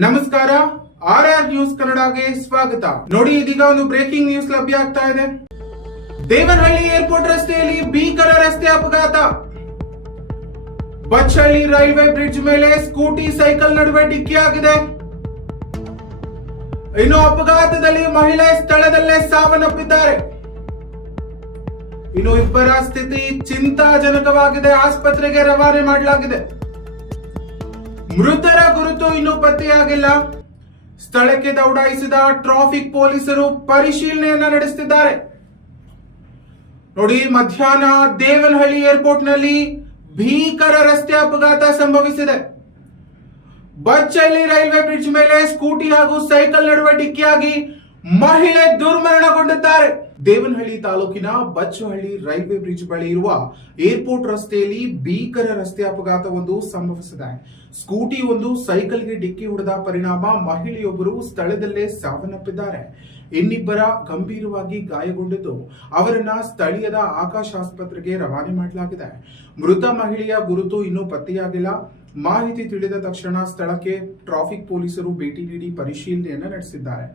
ನಮಸ್ಕಾರ, R news ಕನ್ನಡಗೆ ಸ್ವಾಗತ. ನೋಡಿ, ಇದೀಗ ಒಂದು ಬ್ರೇಕಿಂಗ್ ನ್ಯೂಸ್ ಲಭ್ಯ ಆಗ್ತಾ ಇದೆ. ದೇವನಹಳ್ಳಿ ಏರ್ಪೋರ್ಟ್ ರಸ್ತೆಯಲ್ಲಿ ಭೀಕರ ರಸ್ತೆ ಅಪಘಾತ. ಬಚ್ಚಹಳ್ಳಿ ರೈಲ್ವೆ ಬ್ರಿಡ್ಜ್ ಮೇಲೆ ಸ್ಕೂಟಿ ಸೈಕಲ್ ನಡುವೆ ಡಿಕ್ಕಿಯಾಗಿದೆ. ಇನ್ನು ಅಪಘಾತದಲ್ಲಿ ಮಹಿಳೆ ಸ್ಥಳದಲ್ಲೇ ಸಾವನ್ನಪ್ಪಿದ್ದಾರೆ. ಇನ್ನು ಇಬ್ಬರ ಸ್ಥಿತಿ ಚಿಂತಾಜನಕವಾಗಿದೆ. ಆಸ್ಪತ್ರೆಗೆ ರವಾನೆ ಮಾಡಲಾಗಿದೆ. ಮೃತರ ಗುರುತು ಇನ್ನೂ ಪತ್ತೆಯಾಗಿಲ್ಲ. ಸ್ಥಳಕ್ಕೆ ದೌಡಾಯಿಸಿದ ಟ್ರಾಫಿಕ್ ಪೊಲೀಸರು ಪರಿಶೀಲನೆಯನ್ನ ನಡೆಸುತ್ತಿದ್ದಾರೆ. ನೋಡಿ, ಮಧ್ಯಾಹ್ನ ದೇವನಹಳ್ಳಿ ಏರ್ಪೋರ್ಟ್ ನಲ್ಲಿ ಭೀಕರ ರಸ್ತೆ ಅಪಘಾತ ಸಂಭವಿಸಿದೆ. ಬಚ್ಚಹಳ್ಳಿ ರೈಲ್ವೆ ಬ್ರಿಡ್ಜ್ ಮೇಲೆ ಸ್ಕೂಟಿ ಹಾಗೂ ಸೈಕಲ್ ನಡುವೆ ಡಿಕ್ಕಿಯಾಗಿ ಮಹಿಳೆ ದುರ್ಮರಣಗೊಂಡಿದ್ದಾರೆ. ದೇವನಹಳ್ಳಿ ತಾಲೂಕಿನ ಬಚ್ಚಹಳ್ಳಿ ರೈಲ್ವೆ ಬ್ರಿಡ್ಜ್ ಬಳಿ ಇರುವ ಏರ್ಪೋರ್ಟ್ ರಸ್ತೆಯಲ್ಲಿ ಭೀಕರ ರಸ್ತೆ ಅಪಘಾತವೊಂದು ಸಂಭವಿಸಿದೆ. ಸ್ಕೂಟಿ ಒಂದು ಸೈಕಲ್ಗೆ ಡಿಕ್ಕಿ ಹೊಡೆದ ಪರಿಣಾಮ ಮಹಿಳೆಯೊಬ್ಬರು ಸ್ಥಳದಲ್ಲೇ ಸಾವನ್ನಪ್ಪಿದ್ದಾರೆ. ಇನ್ನಿಬ್ಬರ ಗಂಭೀರವಾಗಿ ಗಾಯಗೊಂಡಿದ್ದು ಅವರನ್ನ ಸ್ಥಳೀಯದ ಆಕಾಶ್ ಆಸ್ಪತ್ರೆಗೆ ರವಾನೆ ಮಾಡಲಾಗಿದೆ. ಮೃತ ಮಹಿಳೆಯ ಗುರುತು ಇನ್ನೂ ಪತ್ತೆಯಾಗಿಲ್ಲ. ಮಾಹಿತಿ ತಿಳಿದ ತಕ್ಷಣ ಸ್ಥಳಕ್ಕೆ ಟ್ರಾಫಿಕ್ ಪೊಲೀಸರು ಭೇಟಿ ನೀಡಿ ಪರಿಶೀಲನೆಯನ್ನ ನಡೆಸಿದ್ದಾರೆ.